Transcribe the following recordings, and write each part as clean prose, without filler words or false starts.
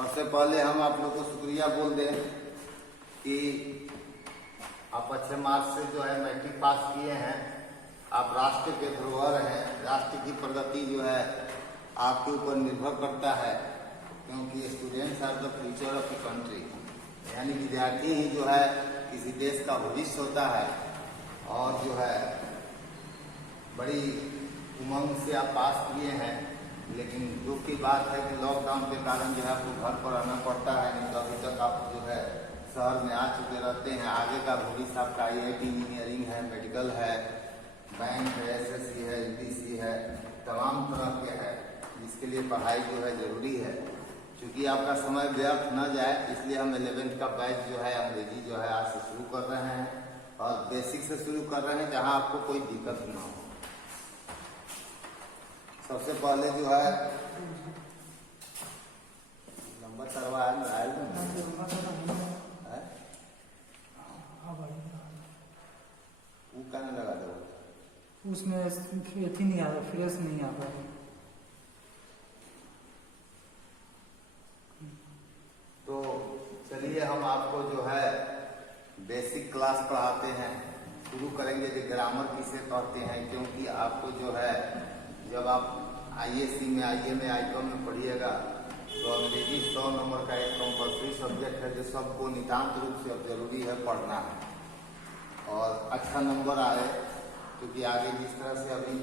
सबसे पहले हम आप लोग को शुक्रिया बोल दें कि आप अच्छे मार्क्स से जो है मैट्रिक पास किए हैं। आप राष्ट्र के धरोहर हैं। राष्ट्र की प्रगति जो है आपके ऊपर निर्भर करता है, क्योंकि students are the future of the country. यानी विद्यार्थी ही जो है किसी देश का भविष्य होता है। और जो है बड़ी उमंग से आप पास किए हैं, लेकिन दुख की बात है कि लॉकडाउन के कारण जो है आपको घर पर रहना पड़ता है। नहीं तो अभी तक आप जो है शहर में आ चुके रहते हैं। आगे का भविष्य आपका IIT इंजीनियरिंग है, मेडिकल है, बैंक है, SSC है, UPSC है, तमाम तरह के है। इसके लिए पढ़ाई जो है जरूरी है। क्योंकि आपका समय व्यर्थ न जाए, इसलिए हम 11th का बैच जो है अंग्रेजी जो है आज से शुरू कर रहे हैं और बेसिक से शुरू कर रहे हैं, जहां आपको कोई दिक्कत ना हो। सबसे पहले जो है नंबर करवा है वो कहने लगा दो, उसमें अथी नहीं आ रहा, फ्रेश नहीं आ रहा। तो चलिए हम आपको जो है बेसिक क्लास पढ़ाते हैं। शुरू करेंगे कि ग्रामर किसे कहते हैं, क्योंकि आपको जो है जब आप ISC में, IIM में, ICOM में पढ़िएगा तो अंग्रेजी 100 नंबर का एक कंपल्सरी सब्जेक्ट है जो सबको नितांत रूप से अब जरूरी है पढ़ना है और अच्छा नंबर आए। क्योंकि आगे जिस तरह से अभी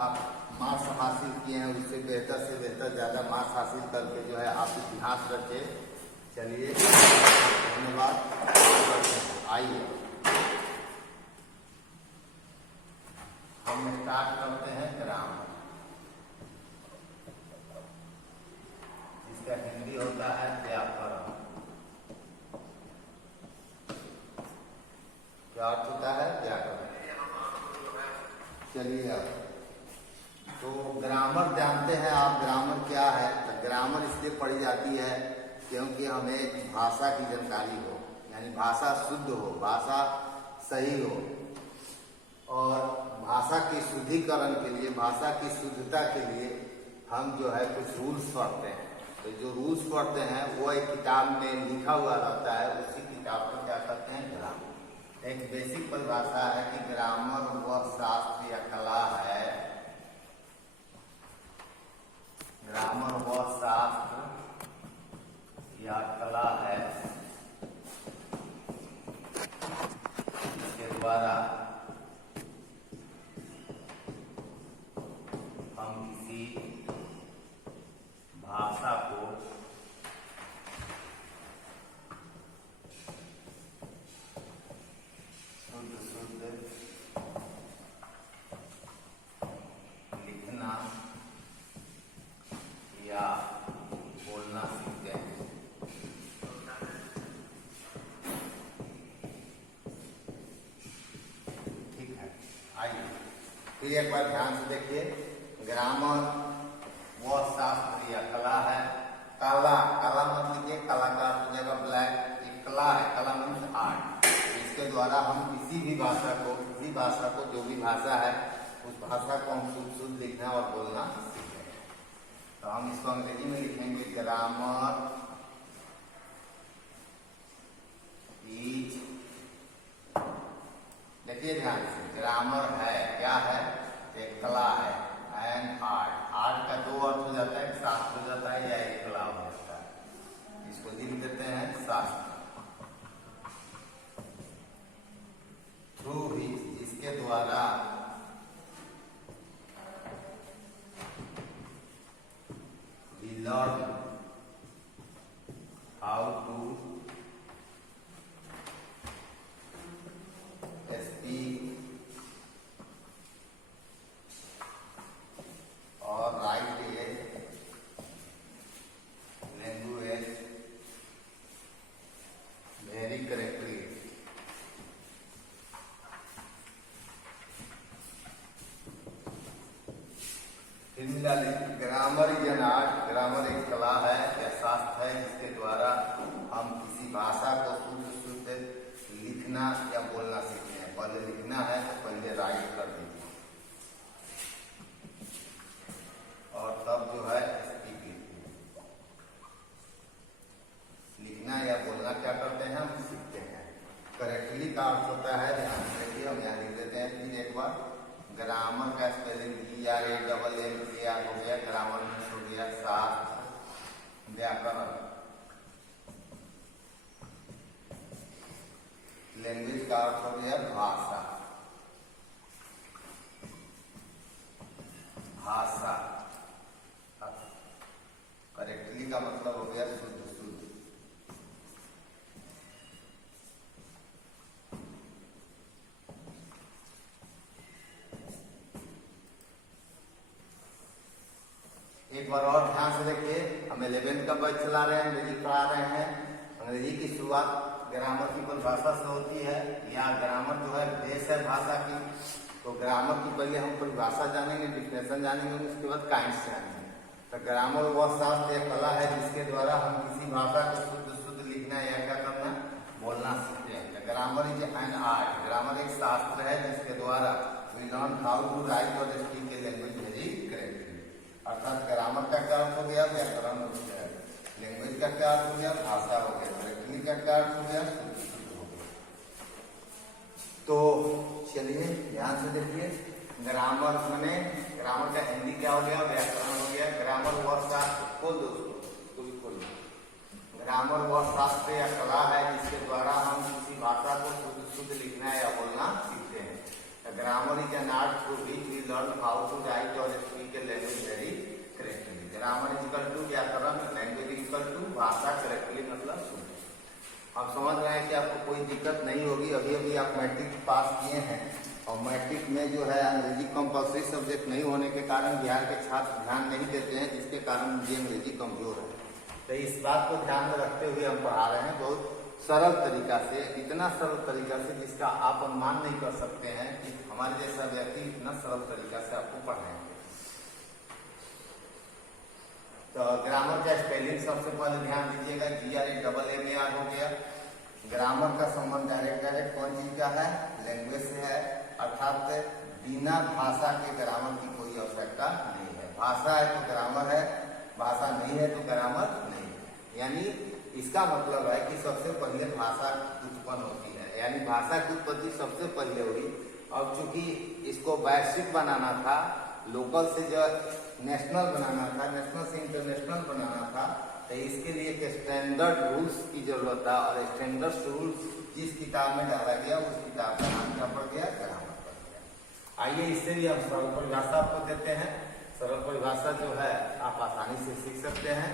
आप मार्क्स हासिल किए हैं, उससे बेहतर से बेहतर ज़्यादा मार्क्स हासिल करके जो है आप इतिहास रचे। चलिए धन्यवाद। आइए हम स्टार्ट करते हैं ग्रामर, जिसका हिंदी होता है व्याकरण। क्या अर्थ होता है? व्याकरण। चलिए अब तो ग्रामर जानते हैं आप, ग्रामर क्या है? तो ग्रामर इसलिए पढ़ी जाती है क्योंकि हमें भाषा की जानकारी हो, यानी भाषा शुद्ध हो, भाषा सही हो। और भाषा के शुद्धिकरण के लिए, भाषा की शुद्धता के लिए हम जो है कुछ रूल्स पढ़ते हैं। तो जो रूल्स पढ़ते हैं वो एक किताब में लिखा हुआ रहता है। उसी किताब को क्या कहते हैं? ग्रामर। एक बेसिक परिभाषा है कि ग्रामर वह शास्त्र या कला है, ग्रामर वह शास्त्र या कला है जिसके द्वारा हम किसी भाषा को शुद्ध लिखना या बोलना सीखते हैं। ठीक है, आइए फिर एक बार ध्यान से देखिए। ग्रामर वह शास्त्र या कला है। कला, कला मत लिखिए, कलाकार की जगह ब्लैक। एक कला है, कला मीन्स आर्ट। इसके द्वारा हम किसी भी भाषा को, किसी भाषा को, जो भी भाषा है उस भाषा को हम शुद्ध लिखना और बोलना सीखें। तो हम इसको अंग्रेजी में लिखेंगे ग्रामर इज, देखिए ध्यान से, ग्रामर है, क्या है? एक कला है, एंड आर्ट। आर्ट का दो अर्थ हो जाता है, एक शास्त्र हो जाता है या एक कला हो जाता है। इसको लिख देते हैं शास्त्र। थ्रू विच, इसके द्वारा we learn how to speak और write a language very correctly. Grammar is an art, grammar एक कला है या शास्त्र है जिसके द्वारा हम किसी भाषा को शुद्ध लिखना या बोलना सीखते हैं। पहले लिखना है तो पहले राइट कर दीजिए और तब जो है स्पीक लिखिए। ग्रामर का स्पेलिंग GRAMMAR हो गया, ग्रामर मीन्स हो गया शास्त्र, व्याकरण। लैंग्वेज का अर्थ हो गया भाषा, भाषा। करेक्टली का मतलब हो गया शुद्ध, शुद्ध। एक बार और ध्यान से देखिए, हम 11th का बैच चला रहे हैं, अंग्रेजी पढ़ा रहे हैं। अंग्रेजी की शुरुआत ग्रामर की परिभाषा से होती है, या ग्रामर जो है बेस है भाषा की। तो ग्रामर की पहले हम परिभाषा जानेंगे, डिफिनेशन जानेंगे, उसके बाद काइंड्स जानेंगे। तो ग्रामर वह शास्त्र या कला है जिसके द्वारा हम किसी भाषा को शुद्ध शुद्ध लिखना या क्या करना, बोलना सीखते हैं। Grammar is an art, grammar एक शास्त्र है जिसके द्वारा we learn how to write और speak a language very correctly. अर्थात ग्रामर का क्या अर्थ हो गया, व्याकरण हो गया। लैंग्वेज का क्या अर्थ हो गया, भाषा हो गया। करेक्टली का क्या अर्थ हो गया, शुद्ध शुद्ध हो गया। तो चलिए ध्यान से देखिए, ग्रामर में ग्रामर का हिंदी क्या हो गया, व्याकरण हो गया। ग्रामर वह शास्त्र, खोल दोस्तों तो भी खोल। ग्रामर वह शास्त्र या कला है जिसके द्वारा हम किसी भाषा को शुद्ध शुद्ध लिखना या बोलना सीखते हैं। Grammar is an art through which we learn how to write और speak a language very correctly. Grammar equal to व्याकरण, लैंग्वेज इक्वल टू भाषा, करेक्टली मतलब शुद्ध। आप समझ रहे हैं कि आपको कोई दिक्कत नहीं होगी। अभी अभी आप मैट्रिक पास किए हैं और मैट्रिक में जो है अंग्रेजी कंपल्सरी सब्जेक्ट नहीं होने के कारण बिहार के छात्र ध्यान नहीं देते हैं, जिसके कारण ये अंग्रेजी कमजोर है। तो इस बात को ध्यान में रखते हुए हम पढ़ा रहे हैं, बहुत सरल तरीका से, इतना सरल तरीका से जिसका आप अनुमान नहीं कर सकते हैं कि हमारे जैसा व्यक्ति इतना सरल तरीका से आपको पढ़ाएंगे। तो ग्रामर का स्पेलिंग सबसे पहले ध्यान दीजिएगा, GRAMMAR हो गया। ग्रामर का संबंध डायरेक्ट कौन चीज का है, लैंग्वेज से है। अर्थात बिना भाषा के ग्रामर की कोई आवश्यकता नहीं है। भाषा है तो ग्रामर है, भाषा नहीं है तो ग्रामर नहीं है। यानी इसका मतलब है कि सबसे पहले भाषा उत्पन्न होती है, यानी भाषा की उत्पत्ति सबसे पहले हुई। अब चूंकि इसको वैश्विक बनाना था, लोकल से जो नेशनल बनाना था, नेशनल से इंटरनेशनल बनाना था, तो इसके लिए एक स्टैंडर्ड रूल्स की जरूरत था। और स्टैंडर्ड रूल्स जिस किताब में डाला गया उस किताब का नाम क्या पड़ गया, ग्रामर पड़ गया। आइए इससे भी हम सरल परिभाषा आपको देते हैं। सरल परिभाषा जो है आप आसानी से सीख सकते हैं।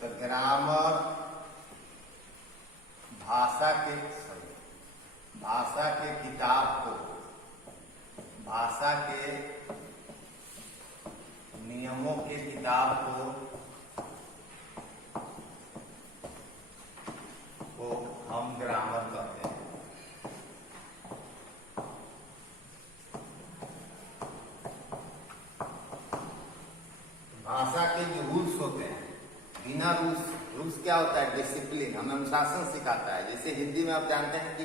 तो ग्रामर भाषा के किताब को, भाषा के नियमों के किताब को हम ग्रामर कहते हैं। भाषा के जो रूल्स होते हैं, बिना रूल्स क्या होता है, डिसिप्लिन, हमें अनुशासन सिखाता है। जैसे हिंदी में आप जानते हैं कि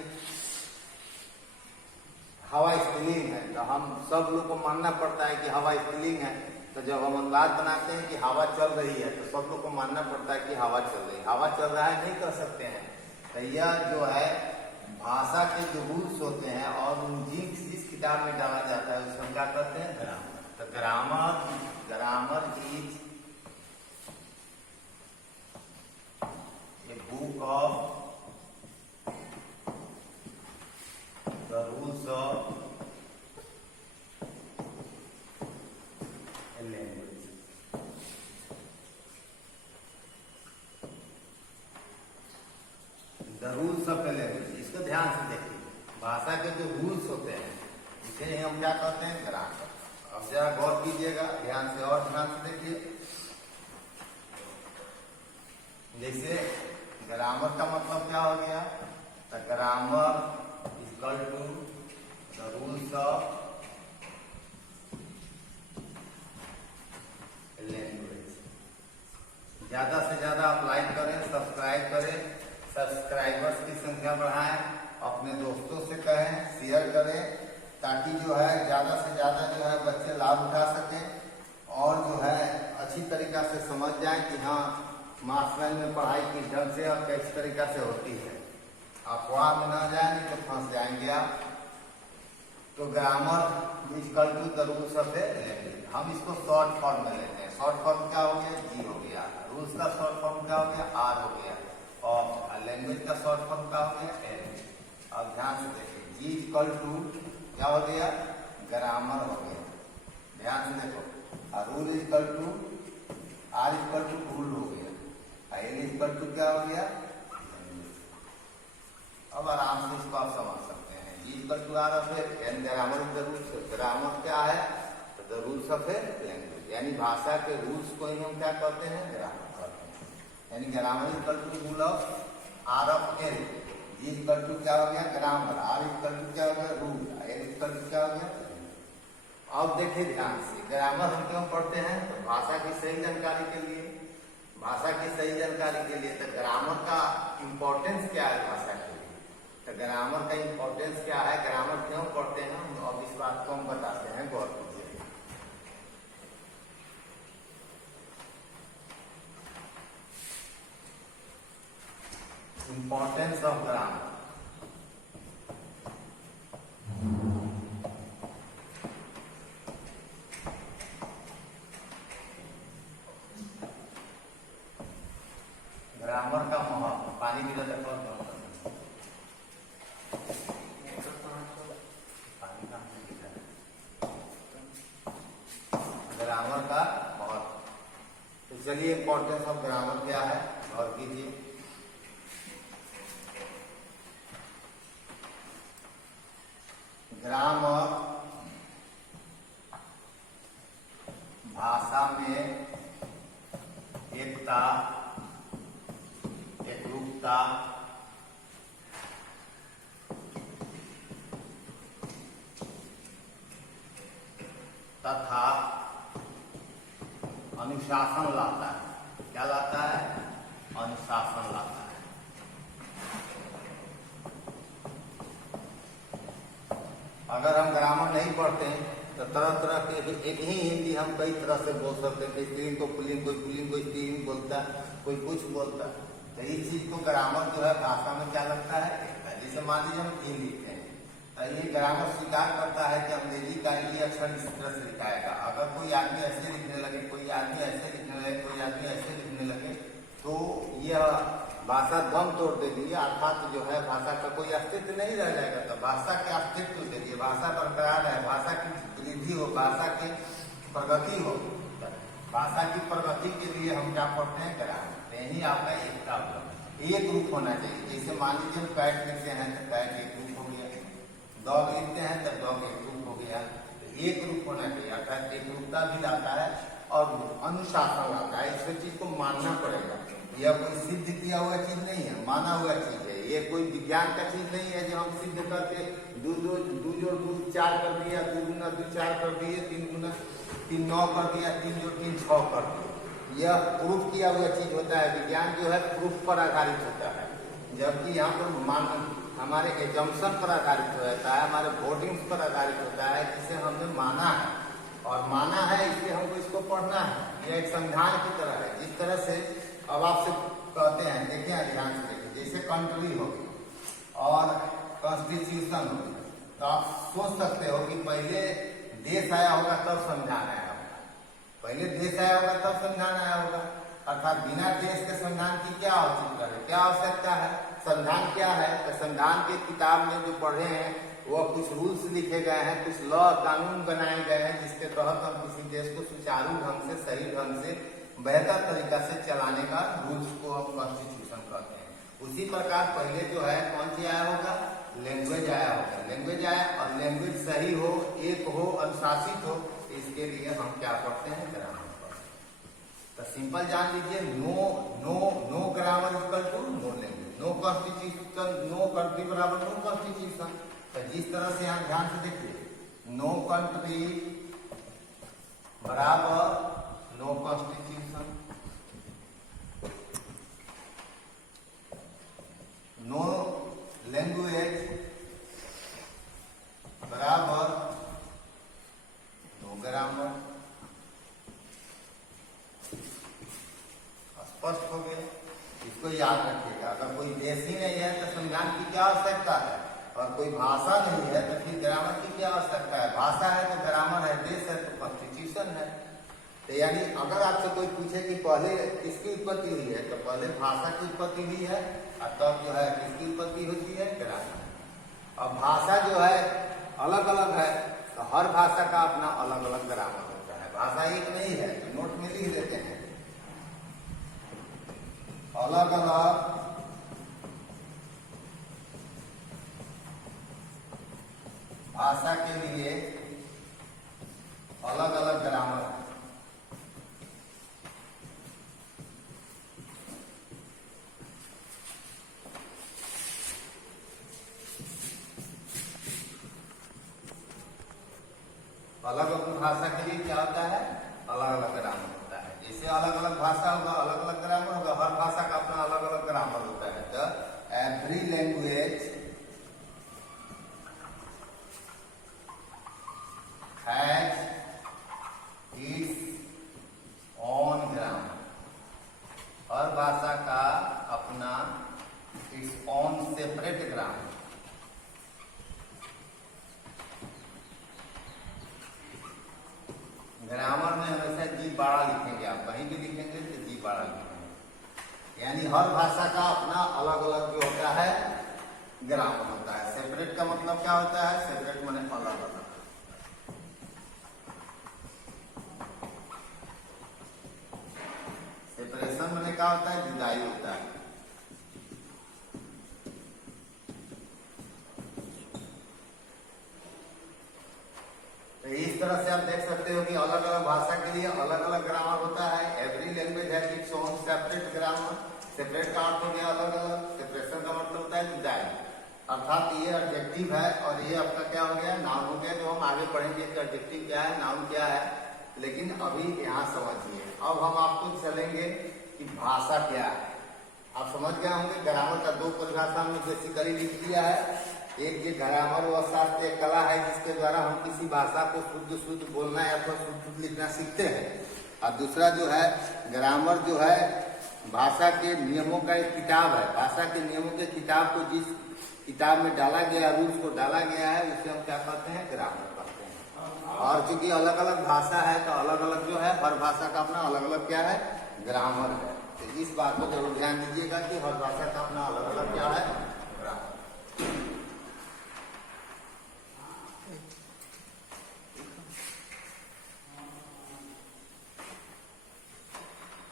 हवा स्त्रीलिंग है, तो हम सब लोग को मानना पड़ता है कि हवा स्त्रीलिंग है। तो जब हम अनुवाद बनाते हैं कि हवा चल रही है, तो सब लोग को मानना पड़ता है कि हवा चल रही है। हवा चल रहा है नहीं कह सकते हैं। तो यह जो है भाषा के जो रूल्स होते हैं और जिस किताब में डाला जाता है उसमें क्या कहते हैं, ग्रामर। तो grammar is a book of the rules of a language। The rules of a language, इसको ध्यान से देखिए। भाषा के जो रूल्स होते हैं इसे हम क्या कहते हैं, ग्रामर। अब जरा गौर कीजिएगा ध्यान से, और ध्यान से देखिए। जैसे ग्रामर का मतलब क्या हो गया, तो grammar equal to the rules of language। ज्यादा से ज्यादा आप लाइक करें, सब्सक्राइब करें, सब्सक्राइबर्स की संख्या बढ़ाएं, अपने दोस्तों से कहें, शेयर करें, ताकि जो है ज्यादा से ज्यादा जो है बच्चे लाभ उठा सकें और जो है अच्छी तरीका से समझ जाएं कि हाँ मार्क्समैन में पढ़ाई किस ढंग से और किस तरीका से होती है। आप वहां में ना जाए नहीं तो फंस जाएंगे आप। तो grammar equal to the rules of a language, हम इसको शॉर्ट फॉर्म में लेते हैं। शॉर्ट फॉर्म क्या हो गया, जी हो गया। रूल्स का शॉर्ट फॉर्म क्या हो गया, आर हो गया। और लैंग्वेज का शॉर्ट फॉर्म क्या हो गया, एल। अब ध्यान से देखिए, जी इक्वल टू क्या हो गया, ग्रामर हो गया। ध्यान से देखो, rule equal to R equal to rule हो गया। एल इक्वल टू क्या हो गया, अब आराम से इसको आप समझ सकते हैं। G equal to R of an grammar in the rules. Grammar क्या है, the rules of a language, यानी भाषा के रूल्स को ही हम क्या कहते हैं, ग्रामर कहते हैं। यानी grammar equal to rule of R of L. G equal to क्या हो गया, ग्रामर। आर इक्वल टू क्या हो गया, रूल। एल इक्वल टू क्या हो गया। अब देखिए ध्यान से, ग्रामर हम क्यों पढ़ते हैं, तो भाषा की सही जानकारी के लिए। भाषा की सही जानकारी के लिए तो ग्रामर का इंपॉर्टेंस क्या है भाषा के लिए, तो ग्रामर का इंपॉर्टेंस क्या है, ग्रामर क्यों पढ़ते हैं, अब इस बात को हम बताते हैं, गौर कीजिए। Importance of grammar. ग्रामर का महत्व, पानी की जरूरत ग्रामर का महत्व। तो चलिए इंपॉर्टेंस ऑफ ग्रामर क्या है, गौर कीजिए। ग्रामर भाषा में एकता, एकरूपता, तथा अनुशासन लाता है। क्या लाता है, अनुशासन लाता है। अगर हम ग्रामर नहीं पढ़ते हैं तो तरह तरह के एक ही हिंदी हम कई तरह से बोल सकते हैं। स्त्रीलिंग को पुल्लिंग, कोई पुल्लिंग को स्त्रीलिंग बोलता है, कोई कुछ बोलता है। तो इस चीज को ग्रामर जो है भाषा में क्या लगता है, जैसे मान लीजिए हम हिंदी लिखते हैं, तो ये ग्रामर स्वीकार करता है कि अंग्रेजी का ये अक्षर इस तरह से लिखाएगा। अगर कोई आदमी ऐसे लिखने लगे, कोई आदमी ऐसे लिखने लगे, कोई आदमी ऐसे लिखने लगे, तो यह भाषा दम तोड़ देगी, अर्थात जो है भाषा का कोई अस्तित्व नहीं रह जाएगा। तो भाषा के अस्तित्व के लिए, भाषा बरकरार है, भाषा की वृद्धि हो, भाषा की प्रगति हो, भाषा की प्रगति के लिए हम क्या पढ़ते हैं, ग्रामर। यही आपका एकता होगा, एक रूप होना चाहिए। जैसे मान लीजिए हम कैट लिखते हैं तो कैट एक रूप हो गया, डॉग लिखते हैं तो डॉग एक रूप हो गया। तो एक रूप होना चाहिए, अर्थात एक रूपता भी लाता है और अनुशासन लाता है। इस चीज को मानना पड़ेगा। यह कोई सिद्ध किया हुआ चीज नहीं है, माना हुआ चीज है। ये कोई विज्ञान का चीज नहीं है जो हम सिद्ध करके दो जोड़ दो 4 कर दिया, 2 गुना 2 4 कर दिए, 3 गुना 3 9 कर दिया, 3 जोड़ 3 6 कर दिया। यह प्रूफ किया हुआ चीज होता है। विज्ञान जो है प्रूफ पर आधारित होता है, जबकि यहाँ पर मान हमारे एजम्पशन पर आधारित होता है, हमारे वोटिंग्स पर आधारित होता है, जिसे हमने माना है। और माना है इसलिए हमको इसको पढ़ना है। यह एक संविधान की तरह है। जिस तरह से अब आपसे कहते हैं, देखिए ध्यान से देखिए, जैसे कंट्री हो गई और कॉन्स्टिट्यूशन हो गई, तो आप सोच सकते हो कि पहले देश आया होगा तब संविधान आया होगा, पहले देश आया होगा तब संविधान आया होगा। अर्थात बिना देश के संविधान की क्या औचित्य है, क्या आवश्यकता है। संविधान क्या है, तो संविधान की किताब में जो पढ़े हैं वह कुछ रूल्स लिखे गए हैं, कुछ लॉ कानून बनाए गए हैं, जिसके तहत हम किसी देश को सुचारू ढंग से, सही ढंग से, बेहतर तरीका से चलाने का रूल्स को हम कॉन्स्टिट्यूशन कहते हैं। उसी प्रकार पहले जो है कौन सी आया होगा, लैंग्वेज आया होगा। लैंग्वेज आया और लैंग्वेज सही हो, एक हो, अनुशासित हो, इसके लिए हम क्या पढ़ते हैं, ग्रामर पढ़ते हैं। तो सिंपल जान लीजिए, no grammar equal to no language, no constitution, no country बराबर नो कॉन्स्टिट्यूशन। तो जिस तरह से यहाँ ध्यान से देखिए, नो कंट्री बराबर नो कॉन्स्टिट्यूशन, नो लैंग्वेज बराबर नो ग्रामर। स्पष्ट हो गया। याद रखिएगा। अगर कोई देश ही नहीं है तो संविधान की क्या आवश्यकता है, और कोई भाषा नहीं है तो फिर ग्रामर की क्या आवश्यकता है। भाषा है तो ग्रामर है, देश है तो कॉन्स्टिट्यूशन है। तो यानी अगर आपसे कोई पूछे कि पहले किसकी उत्पत्ति हुई है, तो पहले भाषा की उत्पत्ति हुई है, और तब जो है किसकी उत्पत्ति होती है, ग्रामर। अब भाषा जो है अलग अलग है, तो हर भाषा का अपना अलग अलग ग्रामर होता है। भाषा एक नहीं है, तो नोट में लिख देते हैं अलग अलग भाषा के लिए अलग अलग ग्रामर है। अलग अलग भाषा के लिए क्या होता है, अलग अलग ग्रामर होता है। जैसे अलग अलग भाषा होगा अलग अलग ग्रामर होगा, हर भाषा का अपना अलग अलग ग्रामर होता है। तो every language has its own grammar. हर भाषा का अपना its own separate grammar. Grammar में हमेशा जी बाड़ा लिखेंगे, आप कहीं भी लिखेंगे तो जी बाड़ा लिखेंगे। यानी हर भाषा का अपना अलग अलग जो होता है ग्रामर होता है। सेपरेट का मतलब क्या होता है, सेपरेट माने अलग अलग। सेपरेशन माने क्या होता है, जुदाई होता है। इस तरह से आप देख सकते हो कि अलग अलग भाषा के लिए अलग अलग ग्रामर होता है। Every language has its own separate grammar. Separate का अर्थ हो गया अलग अलग, सेपरेशन का मतलब होता है जुदाई। अर्थात ये एडजेक्टिव है और ये आपका क्या हो गया, नाउन हो गया। जो हम आगे पढ़ेंगे कि एडजेक्टिव क्या है, नाउन क्या है, लेकिन अभी यहाँ समझिए। अब हम आपको चलेंगे कि भाषा क्या है। आप समझ गए होंगे ग्रामर का दो परिभाषा में बेसिकली लिख दिया है। एक ये ग्रामर व शास्त्र एक कला है जिसके द्वारा हम किसी भाषा को शुद्ध शुद्ध बोलना या फिर शुद्ध शुद्ध लिखना सीखते हैं। और दूसरा जो है ग्रामर जो है भाषा के नियमों का एक किताब है। भाषा के नियमों के किताब को जिस किताब में डाला गया, रूल्स को डाला गया है, उसे हम क्या कहते हैं, ग्रामर कहते हैं। और क्योंकि अलग अलग भाषा है तो अलग अलग जो है हर भाषा का अपना अलग अलग क्या है, ग्रामर है। तो इस बात को जरूर ध्यान दीजिएगा कि हर भाषा का अपना अलग अलग क्या है, ग्रामर।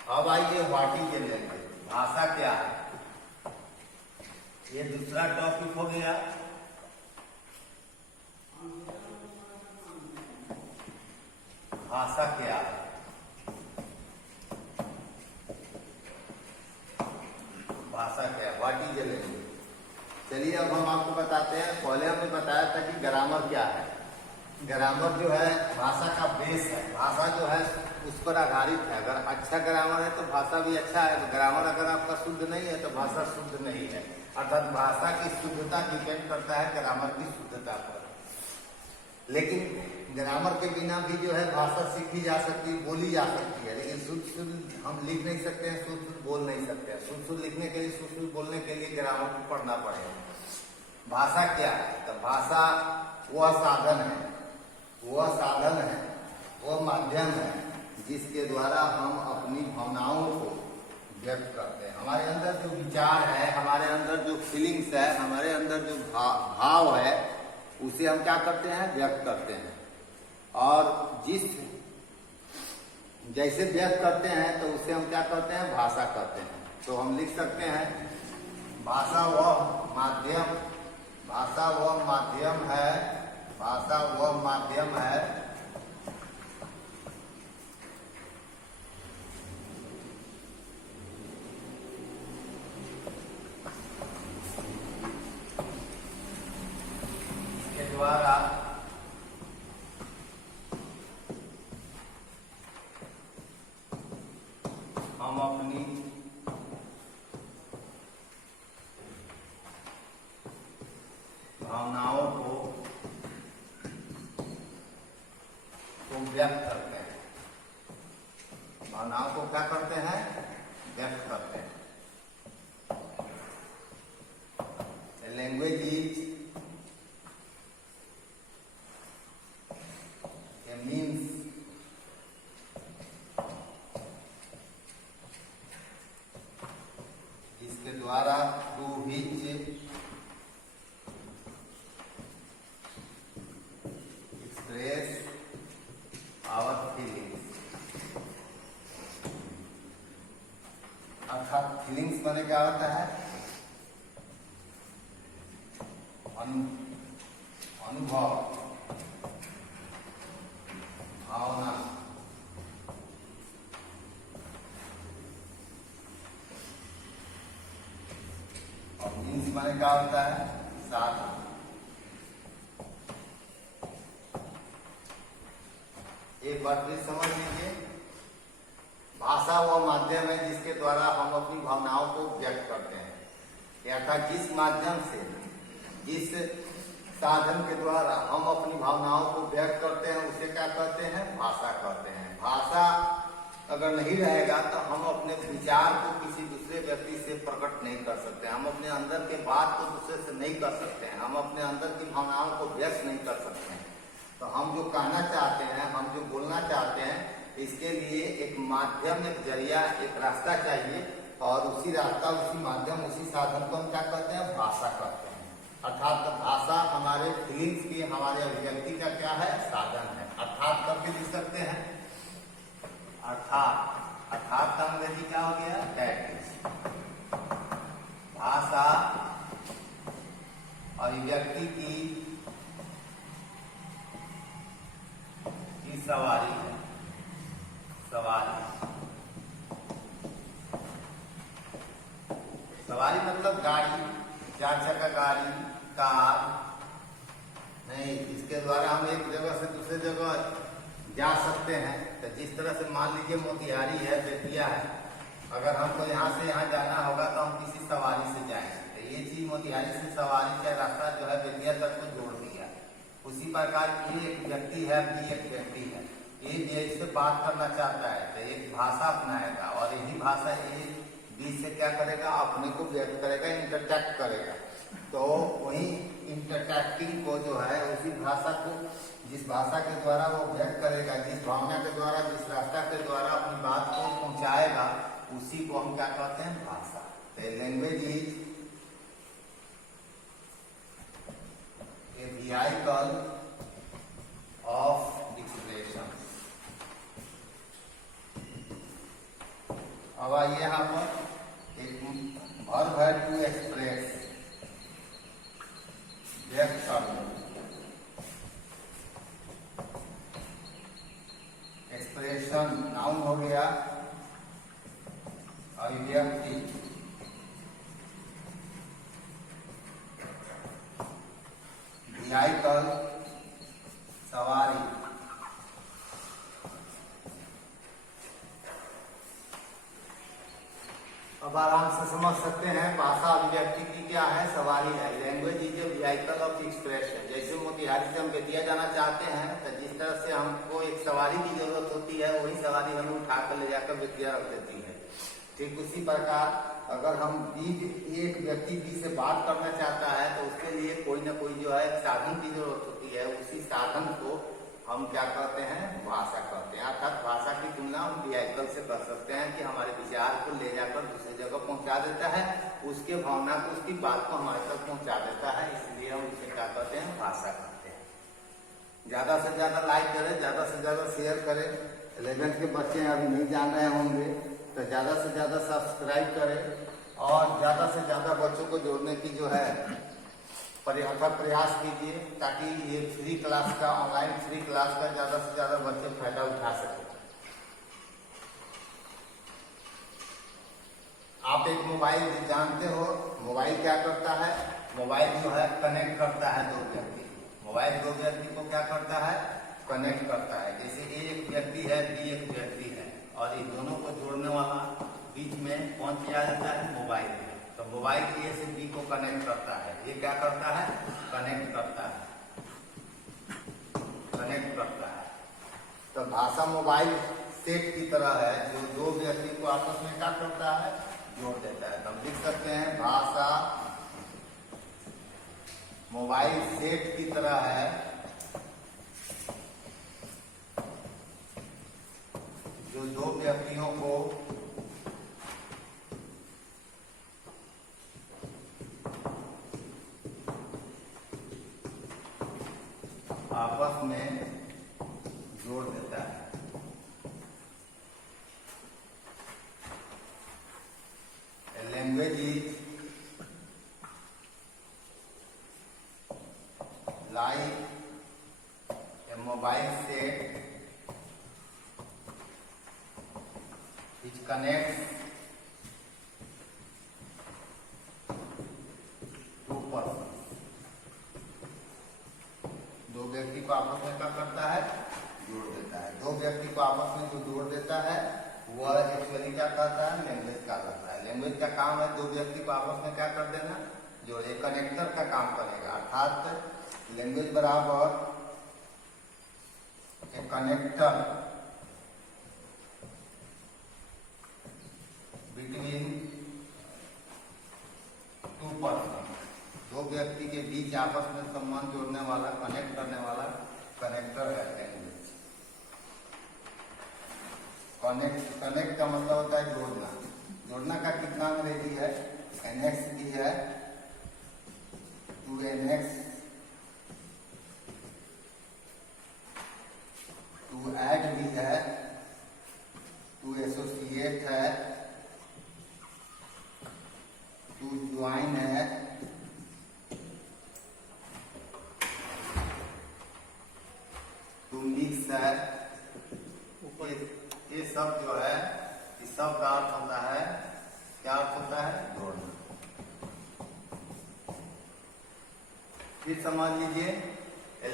अब आइए व्हाट इज ए लैंग्वेज, भाषा क्या है। ये दूसरा टॉपिक हो गया। भाषा क्या है, भाषा क्या है, व्हाट इज ए लैंग्वेज। चलिए अब हम आपको बताते हैं। पहले हमने बताया था कि ग्रामर क्या है। ग्रामर जो है भाषा का बेस है। भाषा जो है उस पर आधारित है। अगर अच्छा ग्रामर है तो भाषा भी अच्छा है। ग्रामर अगर आपका शुद्ध नहीं है तो भाषा शुद्ध नहीं है। अर्थात भाषा की शुद्धता डिपेंड करता है ग्रामर की शुद्धता पर। लेकिन ग्रामर के बिना भी जो है भाषा सीखी जा सकती है, बोली जा सकती है। लेकिन शुद्ध शुद्ध हम लिख नहीं सकते हैं, शुद्ध शुद्ध बोल नहीं सकते हैं। शुद्ध शुद्ध लिखने के लिए, शुद्ध शुद्ध बोलने के लिए ग्रामर को पढ़ना पड़ेगा। भाषा क्या है, तो भाषा वह साधन है, वह साधन है, वह माध्यम है जिसके द्वारा हम अपनी भावनाओं को व्यक्त करते हैं। हमारे अंदर जो विचार है, हमारे अंदर जो फीलिंग्स है, हमारे अंदर जो भाव है, उसे हम क्या करते हैं, व्यक्त करते हैं। और जिस जैसे व्यक्त करते हैं तो उसे हम क्या करते हैं, भाषा कहते हैं। तो हम लिख सकते हैं भाषा वह माध्यम, भाषा वह माध्यम है, भाषा वह माध्यम है द्वारा हम अपनी भावनाओं को व्यक्त करते हैं। भावनाओं को क्या करते हैं, व्यक्त करते हैं। लैंग्वेज इज ए मीन्स जिसके द्वारा through which express our feelings. अर्थात फीलिंग्स माने क्या होता है? अनुभव, भावना। और मीन्स माने क्या होता है? साधन। एक बार फिर समझ लीजिए, भाषा वह माध्यम है जिसके द्वारा हम अपनी भावनाओं को व्यक्त करते हैं। अर्थात जिस माध्यम से, जिस साधन के द्वारा हम अपनी भावनाओं को व्यक्त करते हैं उसे क्या कहते हैं? भाषा कहते हैं। भाषा अगर नहीं रहेगा तो हम अपने विचार को किसी दूसरे व्यक्ति से प्रकट नहीं कर सकते, हम अपने अंदर के बात को दूसरे से नहीं कर सकते हैं, हम अपने अंदर की भावनाओं को व्यक्त नहीं कर सकते हैं। तो हम जो कहना चाहते हैं, हम जो बोलना चाहते हैं, इसके लिए एक माध्यम, एक जरिया, एक रास्ता चाहिए। और उसी रास्ता, उसी माध्यम, उसी साधन को हम क्या कहते हैं? भाषा कहते हैं। अर्थात भाषा हमारे फीलिंग्स की, हमारे अभिव्यक्ति का क्या है? साधन है। अर्थात करके लिख सकते हैं। अर्थात, अर्थात का अंग्रेजी क्या हो गया? That is. भाषा अभिव्यक्ति की सवारी है। सवारी, सवारी मतलब गाड़ी, 4 चक्का गाड़ी, कार। नहीं, इसके द्वारा हम एक जगह से दूसरे जगह जा सकते हैं। तो जिस तरह से मान लीजिए मोतिहारी है, बेतिया है, अगर हमको यहाँ से यहाँ जाना होगा तो हम किसी सवारी से जाएंगे। तो ये चीज मोतिहारी से सवारी का रास्ता जो है बेतिया तक को जोड़ दिया। उसी प्रकार ये एक व्यक्ति है, बी एक व्यक्ति है, ए इससे बात करना चाहता है तो एक भाषा अपनाएगा और यही भाषा ए बी से क्या करेगा? अपने को व्यक्त करेगा, इंटरटेक्ट करेगा। तो वही इंटरटेक्टिंग को जो है, उसी भाषा को, जिस भाषा के द्वारा वो व्यक्त करेगा, जिस भावना के द्वारा, जिस रास्ता के द्वारा अपनी बात को पहुंचाएगा, उसी को हम क्या कहते हैं? भाषा। तो language is a vehicle of expression. अब आइए यहाँ पर एक वर्ब है टू एक्सप्रेस, व्यक्त करना। एक्सप्रेशन नाउन हो गया, अभिव्यक्ति। व्हीकल सवारी। अब आराम से समझ सकते हैं भाषा अभिव्यक्ति की क्या है? सवारी है। Language is a vehicle of expression. जैसे मोतिहारी से हम बेतिया जाना चाहते हैं तो जिस तरह से हमको एक सवारी की जरूरत होती है, वही सवारी हमें उठा कर ले जाकर बेतिया रख देती है। ठीक उसी प्रकार अगर हम एक व्यक्ति बी से बात करना चाहता है तो उसके लिए कोई ना कोई जो है साधन की जरूरत होती है। उसी साधन को हम क्या कहते हैं? भाषा कहते हैं। अर्थात भाषा की तुलना हम व्हीकल से कर सकते हैं कि हमारे विचार को ले जाकर दूसरी जगह पहुंचा देता है, उसके भावना को, उसकी बात को हमारे तक पहुंचा देता है। इसलिए हम उसे क्या कहते हैं? भाषा कहते हैं। ज्यादा से ज्यादा लाइक करें, ज्यादा से ज्यादा शेयर करें। 11th के बच्चे अभी नहीं जान रहे होंगे तो ज्यादा से ज्यादा सब्सक्राइब करें और ज्यादा से ज्यादा बच्चों को जोड़ने की जो है प्रयास कीजिए, ताकि ये फ्री क्लास का, ऑनलाइन फ्री क्लास का ज्यादा से ज्यादा बच्चे फायदा उठा सके। आप एक मोबाइल जानते हो, मोबाइल क्या करता है? मोबाइल जो है कनेक्ट करता है दो व्यक्ति। मोबाइल दो व्यक्ति को क्या करता है? कनेक्ट करता है। जैसे ए एक व्यक्ति है, बी एक व्यक्ति है, और इन दोनों को जोड़ने वाला बीच में कौन किया जाता है? मोबाइल। तो मोबाइल ए से बी को कनेक्ट करता है। ये क्या करता है? कनेक्ट करता है, कनेक्ट करता है। तो भाषा मोबाइल सेट की तरह है जो दो व्यक्ति को आपस में क्या करता है? जोड़ देता है। तो हम लिख सकते हैं भाषा मोबाइल सेट की तरह है जो दो व्यक्तियों को आपस में जोड़ देता है। Language is like a mobile set which connects two persons। दो व्यक्ति को आपस में क्या करता है? जोड़ देता है। दो व्यक्ति को आपस में जो जोड़ देता है वह एक्चुअली क्या करता है? लैंग्वेज का करता है। लैंग्वेज का काम है दो व्यक्ति को आपस में क्या कर देना? जो एक कनेक्टर का काम करेगा। अर्थात लैंग्वेज बराबर ए कनेक्टर बिटवीन टू पर्सन। दो व्यक्ति के बीच आपस में संबंध जोड़ने वाला, कनेक्ट करने वाला कनेक्टर है लैंग्वेज। कनेक्ट का मतलब होता है जोड़ना। जोड़ना का कितना अंग्रेजी है? एनएक्स भी है, 2NX, टू ऐड भी है, टू एसोसिएट है, टू ज्वाइन है, टू मिक्स है। ये सब जो है इस सब का अर्थ होता है, क्या अर्थ होता है? जोड़ना। फिर समझ लीजिए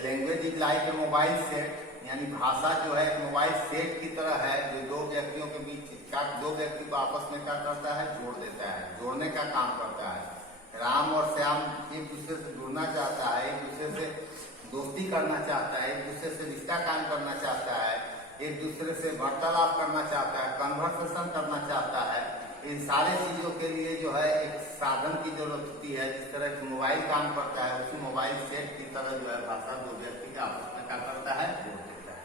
language is like a mobile set, यानी भाषा जो है मोबाइल सेट की तरह है जो दो व्यक्तियों के बीच दो व्यक्ति को आपस में क्या करता है? जोड़ देता है, जोड़ने का काम करता है। राम और श्याम एक दूसरे से जुड़ना चाहता है, एक दूसरे से दोस्ती करना चाहता है, एक दूसरे से रिश्ता कायम करना चाहता है, एक दूसरे से वार्तालाप करना चाहता है, कन्वर्सेशन करना चाहता है। इन सारे चीजों के लिए जो है एक साधन की जरूरत होती है। जिस तरह से मोबाइल काम करता है उसी मोबाइल सेट की तरह जो है भाषा दो व्यक्ति के आपस में क्या करता है? जोड़ देता है।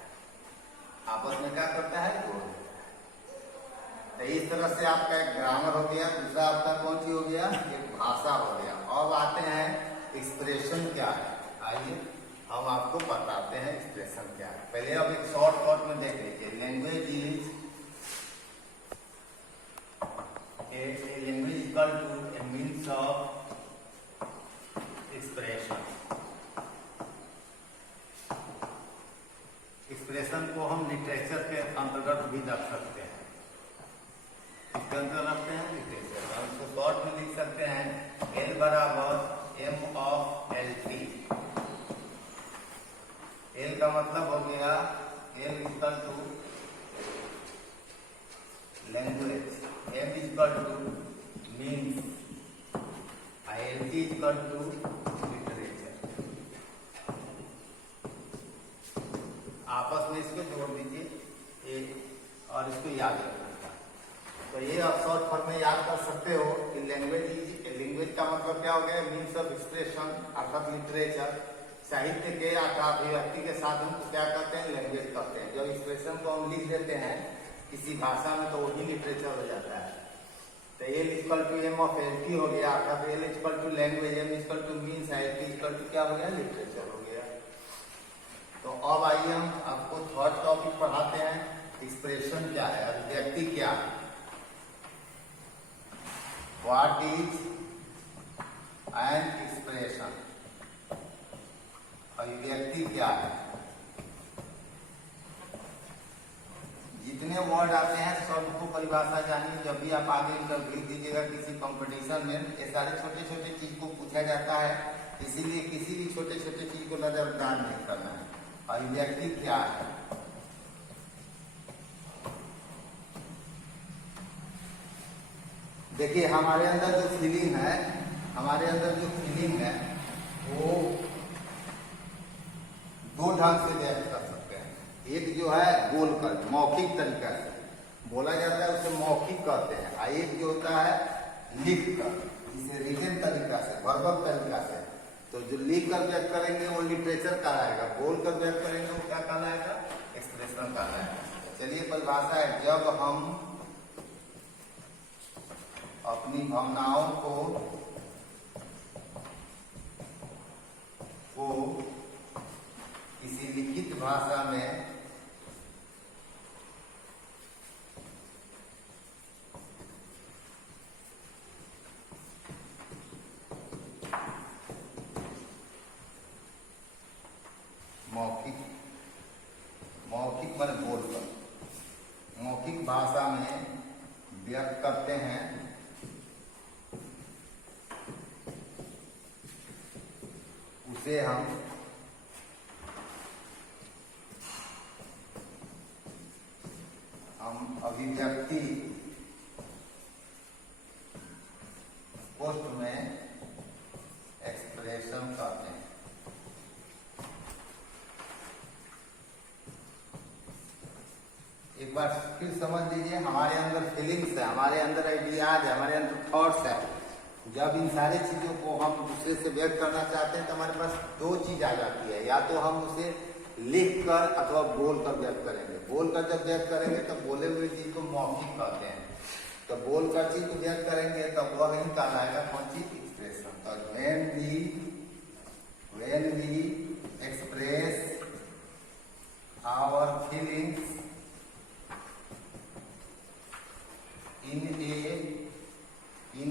आपस में क्या करता है? जोड़ देता है। तो इस तरह से आपका एक ग्रामर हो गया। दूसरा आपका कौन सी हो गया? एक भाषा हो गया। अब आते हैं एक्सप्रेशन क्या है। आइए हम आपको बताते हैं एक्सप्रेशन क्या है। पहले अब एक शॉर्टकट में देख लीजिए। Language is language equal to a means of expression. Expression को हम लिटरेचर के अंतर्गत भी रख सकते हैं। इसके अंदर रखते हैं लिटरेचर। हम इसको शॉर्ट में लिख सकते हैं एल बराबर M of L T. L का मतलब हो गया L equal to language, M equal to means, L T equal to literature. आपस में इसको जोड़ दीजिए एक और इसको याद रखना। तो ये आप शॉर्ट फॉर्म में याद कर सकते हो कि लैंग्वेज का मतलब क्या हो गया? मीन्स ऑफ एक्सप्रेशन अर्थात लिटरेचर। साहित्य के अर्थात अभिव्यक्ति के साधन को क्या कहते हैं? लैंग्वेज कहते हैं। जब एक्सप्रेशन को हम लिख देते हैं किसी भाषा में तो वही लिटरेचर हो जाता है। तो L equal to M of L T हो गया अर्थात L equal to language, M equal to means, L T equal to क्या हो गया? लिटरेचर हो गया। तो अब आइए हम आपको थर्ड टॉपिक पढ़ाते हैं। एक्सप्रेशन क्या है? अभिव्यक्ति क्या है? What is an expression? अभिव्यक्ति क्या है? जितने वर्ड आते हैं सबको परिभाषा जानिए। जब भी आप आगे इंटरव्यू दीजिएगा किसी कंपटीशन में, ये सारे छोटे छोटे चीज को पूछा जाता है, इसीलिए किसी भी छोटे छोटे चीज को नजरअंदाज नहीं करना है। अभिव्यक्ति क्या है? देखिए हमारे अंदर जो फीलिंग है, वो दो ढंग से व्यक्त कर सकते हैं। एक जो है बोलकर, मौखिक तरीका से बोला जाता है उसे मौखिक कहते हैं, और एक जो होता है लिख कर, जिसे रिटन तरीका से, वर्बल तरीका से तो जो लिख कर व्यक्त करेंगे वो लिटरेचर कहलाएगा, बोल कर व्यक्त करेंगे वो क्या कहलाएगा, एक्सप्रेशन कहलाएगा। चलिए परिभाषा है, जब हम अपनी भावनाओं को किसी लिखित भाषा में मौखिक माने बोलकर, मौखिक भाषा में व्यक्त करते हैं, उसे हम अभिव्यक्ति पोस्ट में एक्सप्रेशन कहते हैं। एक बार फिर समझ लीजिए, हमारे अंदर फीलिंग्स है, हमारे अंदर आइडियाज है, हमारे अंदर थॉट्स है। जब इन सारी चीजों को हम दूसरे से व्यक्त करना चाहते हैं तो हमारे पास दो चीज आ जाती है, या तो हम उसे लिख कर अथवा बोल कर व्यक्त करेंगे। बोल कर जब व्यक्त करेंगे तो बोले हुए चीज को मौखिक कहते हैं, तो बोल कर चीज को व्यक्त करेंगे तब वह ही कहलाएगा कौन चीज, एक्सप्रेशन। तो when we express our feelings in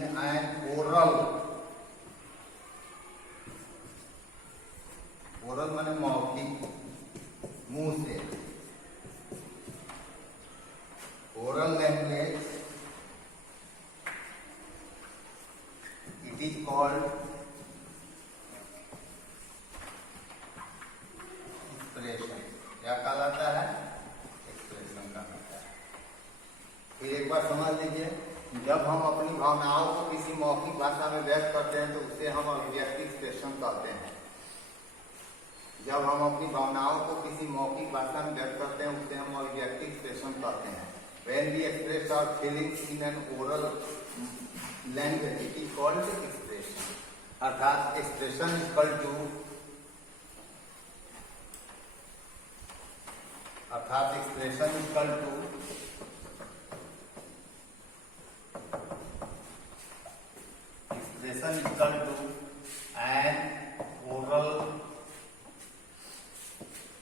an oral माने मौखिक, मुंह से, oral language, it is called expression. क्या कहलाता है, एक्सप्रेशन कहलाता है। फिर एक बार समझ लीजिए, जब हम अपनी भावनाओं को किसी मौखिक भाषा में व्यक्त करते हैं तो उसे हम अभिव्यक्ति एक्सप्रेशन कहते हैं। जब हम अपनी भावनाओं को किसी मौखिक भाषा में व्यक्त करते हैं उसे हम अभिव्यक्ति एक्सप्रेशन कहते हैं। When we express our feelings in an oral language, it is called expression। अर्थात expression equal to an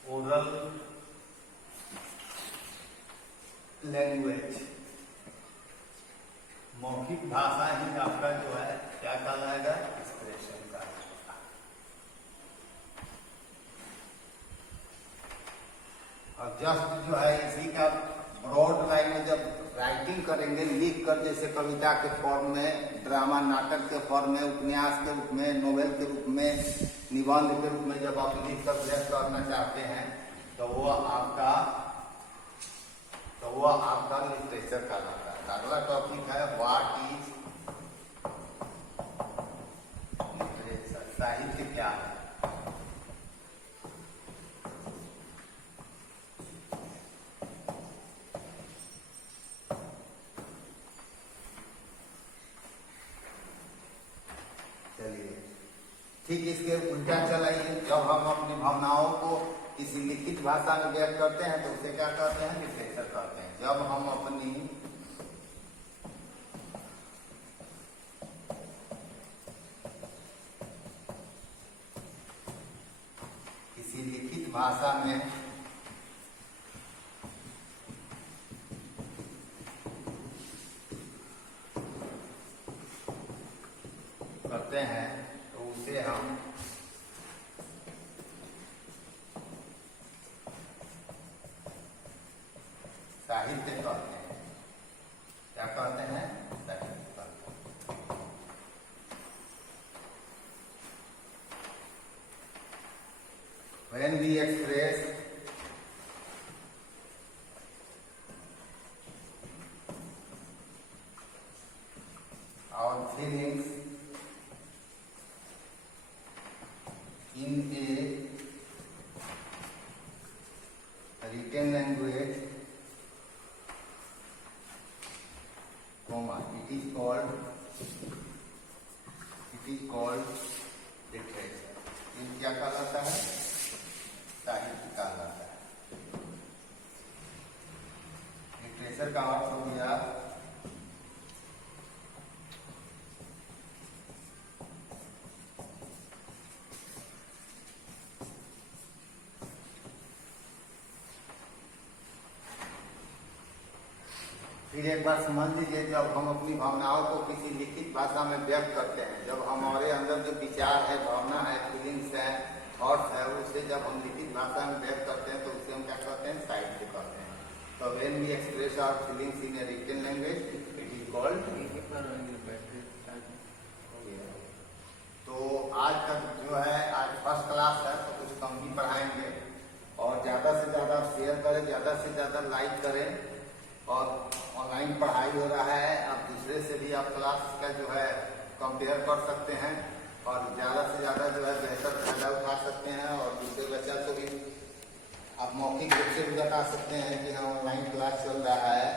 oral language. मौखिक भाषा ही आपका जो है क्या कहलाएगा, एक्सप्रेशन कहलाएगा। और जस्ट जो है इसी का ब्रॉड लाइन में जब राइटिंग करेंगे, लिख कर, जैसे कविता के फॉर्म में, ड्रामा नाटक के फॉर्म में, उपन्यास के रूप में, नोवेल के रूप में, निबंध के रूप में जब आप लिख कर व्यक्त करना चाहते हैं तो वो आपका लिटरेचर कहलाता है। अगला टॉपिक है व्हाट इज लिटरेचर, साहित्य क्या है। चलिए ठीक इसके उल्टा चलाइए, जब हम अपनी भावनाओं को किसी लिखित भाषा में व्यक्त करते हैं तो उसे क्या कहते हैं, लिटरेचर कहते हैं। जब हम अपनी किसी लिखित भाषा में करते हैं तो उसे हम साहित्य कहते हैं। क्या कहते हैं, साहित्य कहते हैं। When we express our feelings in a written language, it is called literature। ये क्या कहलाता है? साहित्य कहलाता है। लिटरेचर का अर्थ हो गया फिर एक बार समझ लीजिए, जब हम अपनी भावनाओं को किसी लिखित भाषा में व्यक्त करते हैं, जब हमारे अंदर जो विचार है, भावना है, फीलिंग्स है, थॉट्स है, उसे जब हम लिखित भाषा में व्यक्त करते हैं तो उसे हम क्या कहते हैं? साहित्य कहते हैं। तो when we express our feelings in a written language it is called. तो आज तक जो है, आज फर्स्ट क्लास है तो कुछ कम ही पढ़ाएंगे, और ज़्यादा से ज़्यादा शेयर करें, ज़्यादा से ज़्यादा लाइक करें। और ऑनलाइन पढ़ाई हो रहा है, आप दूसरे से भी आप क्लास का जो है कंपेयर कर सकते हैं, और ज़्यादा से ज़्यादा जो है बेहतर फायदा उठा सकते हैं। और दूसरे बच्चा को भी आप मौखिक रूप से भी बता सकते हैं कि हाँ ऑनलाइन क्लास चल रहा है।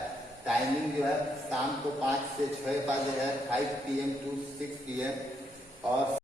टाइमिंग जो है शाम को 5 से 6 का जो है 5 PM to 6 PM, और